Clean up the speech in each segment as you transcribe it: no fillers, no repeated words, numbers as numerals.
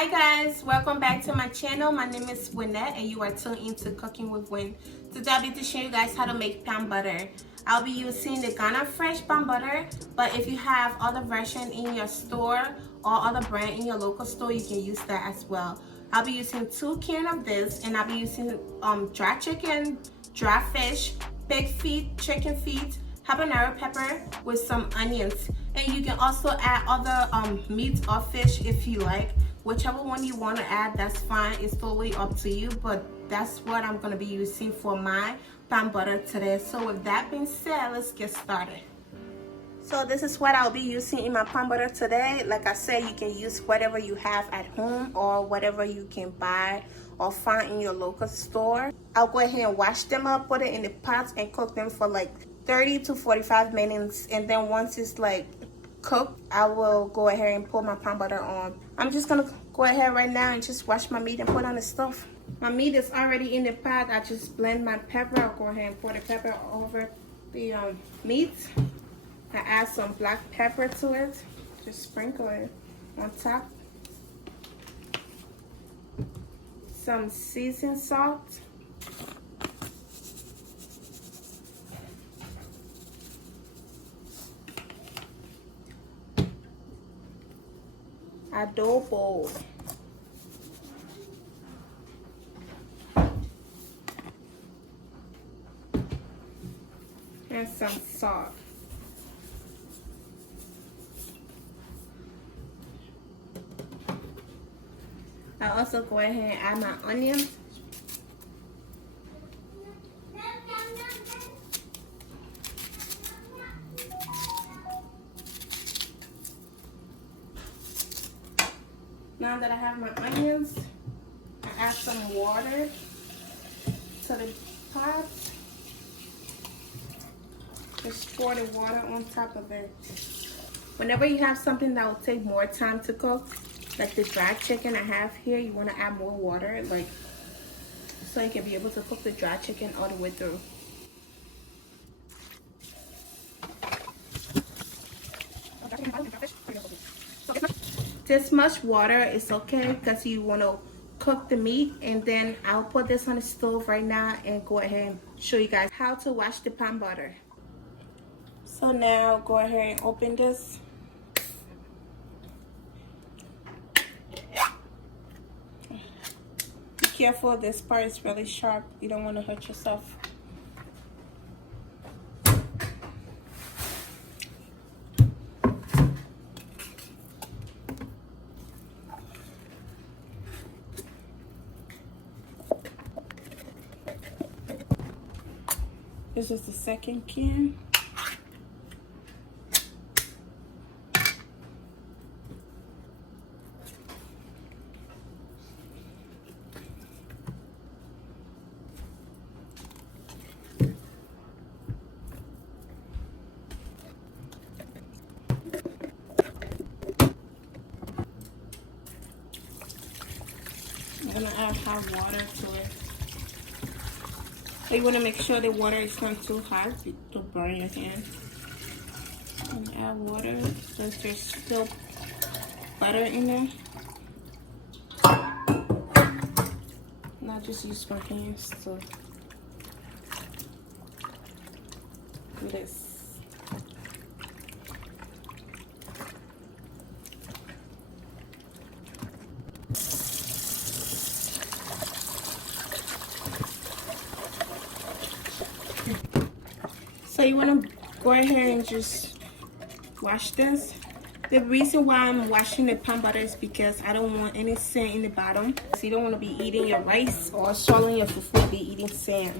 Hi guys, welcome back to my channel. My name is Winnette and you are tuned into Cooking with Winn. Today I'll be to show you guys how to make palm butter. I'll be using the Ghana Fresh palm butter, but if you have other version in your store or other brand in your local store, you can use that as well. I'll be using 2 cans of this, and I'll be using dry chicken, dry fish, pig feet, chicken feet, habanero pepper with some onions. And you can also add other meat or fish if you like. Whichever one you want to add, that's fine. It's totally up to you, but that's what I'm going to be using for my palm butter today. So with that being said, let's get started. So this is what I'll be using in my palm butter today. Like I said, you can use whatever you have at home or whatever you can buy or find in your local store. I'll go ahead and wash them up, put it in the pot and cook them for like 30 to 45 minutes. And then once it's like cooked, I will go ahead and pour my palm butter on. I'm just gonna go ahead right now and just wash my meat and put on the stove. My meat is already in the pot. I just blend my pepper. I'll go ahead and pour the pepper over the meat. I add some black pepper to it. Just sprinkle it on top. Some seasoned salt. Adobo. And some salt. I'll also go ahead and add my onions. Now that I have my onions, I add some water to the pot. Just pour the water on top of it. Whenever you have something that will take more time to cook, like the dry chicken I have here, you want to add more water, like so you can be able to cook the dry chicken all the way through. This much water is okay because you want to cook the meat. And then I'll put this on the stove right now and go ahead and show you guys how to wash the palm butter. So now go ahead and open this. Be careful, this part is really sharp. You don't want to hurt yourself. This is the second can. I'm gonna add hot water to it. So you want to make sure the water is not too hot to burn your hand. And add water since there's still butter in there. And I'll just use my hands to do this. So you want to go ahead and just wash this. The reason why I'm washing the palm butter is because I don't want any sand in the bottom. So you don't want to be eating your rice or swallowing your fufu and be eating sand.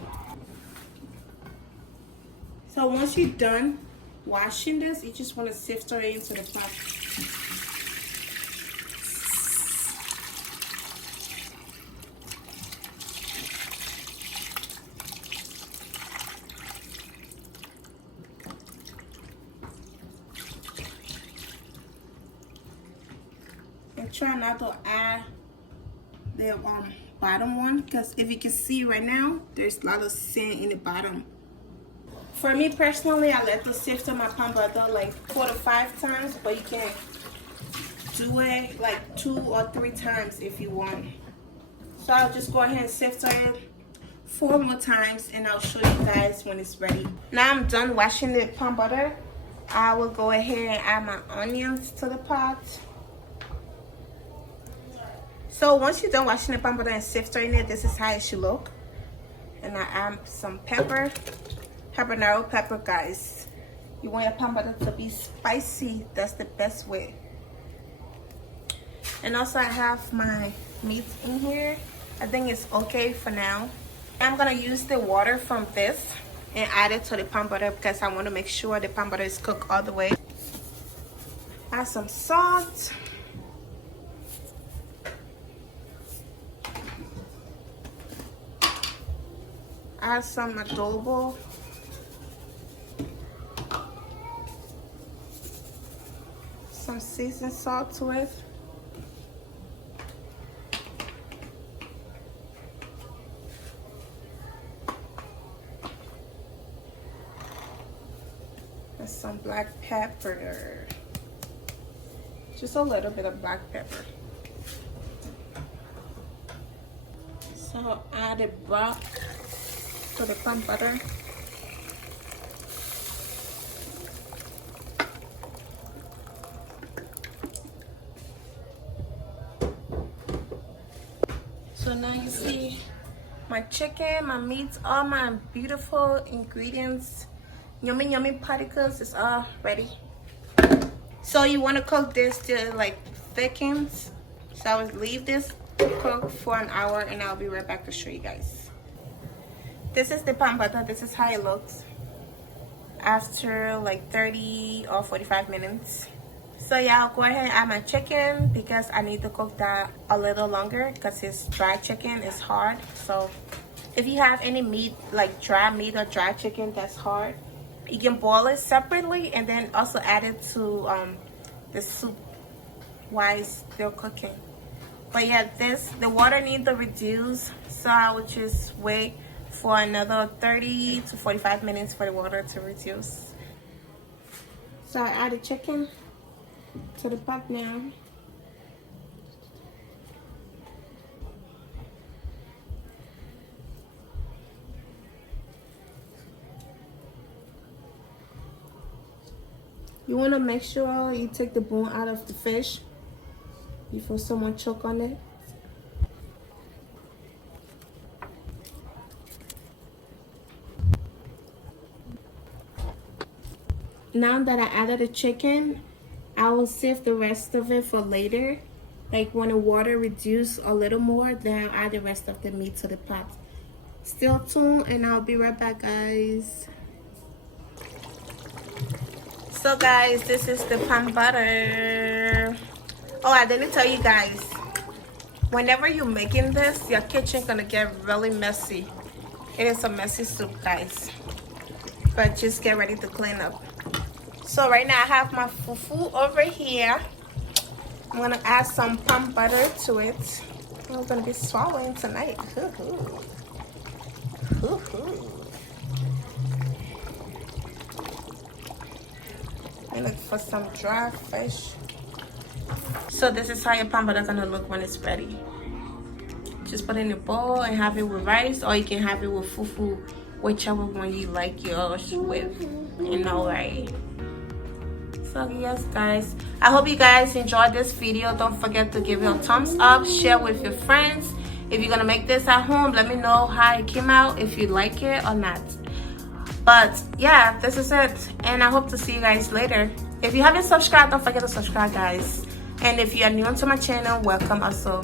So once you're done washing this, you just want to sift it into the pot. And try not to add the bottom one, because if you can see right now, there's a lot of sand in the bottom. For me personally, I like to sift my palm butter like 4 to 5 times, but you can do it like 2 or 3 times if you want. So I'll just go ahead and sift it 4 more times and I'll show you guys when it's ready. Now I'm done washing the palm butter. I will go ahead and add my onions to the pot. So once you're done washing the palm butter and sifting it, this is how it should look. And I add some pepper, habanero pepper, guys. You want your palm butter to be spicy. That's the best way. And also I have my meat in here. I think it's okay for now. I'm gonna use the water from this and add it to the palm butter because I want to make sure the palm butter is cooked all the way. Add some salt. Add some adobo. Some seasoned salt to it. And some black pepper. Just a little bit of black pepper. So add the broth to the palm butter. So now you see my chicken, my meat, all my beautiful ingredients, yummy particles is all ready. So you want to cook this till like thickens. So I will leave this to cook for an hour and I'll be right back to show you guys. This is the palm butter. This is how it looks after like 30 or 45 minutes. So yeah, I'll go ahead and add my chicken because I need to cook that a little longer because it's dry chicken, it's hard. So if you have any meat, like dry meat or dry chicken that's hard, you can boil it separately and then also add it to the soup while it's still cooking. But yeah, the water needs to reduce, so I would just wait for another 30 to 45 minutes for the water to reduce. So I add the chicken to the pot now. You want to make sure you take the bone out of the fish before someone choke on it. Now that I added the chicken, I will save the rest of it for later. Like when the water reduces a little more, then I'll add the rest of the meat to the pot. Still tuned and I'll be right back, guys. So guys, this is the palm butter. Oh, I didn't tell you guys, whenever you're making this, your kitchen gonna get really messy. It is a messy soup, guys, but just get ready to clean up. So right now I have my fufu over here. I'm gonna add some palm butter to it. I'm gonna be swallowing tonight. I look for some dry fish. So this is how your palm butter gonna look when it's ready. Just put it in a bowl and have it with rice, or you can have it with fufu, whichever one you like yours with. You know, right? So yes, guys, I hope you guys enjoyed this video. Don't forget to give it a thumbs up, share with your friends. If you're gonna make this at home, let me know how it came out, if you like it or not. But yeah, this is it, and I hope to see you guys later. If you haven't subscribed, don't forget to subscribe, guys. And if you are new to my channel, welcome also.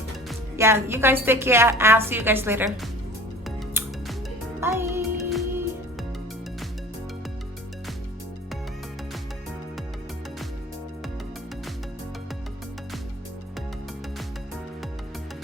Yeah, you guys take care. I'll see you guys later. Bye.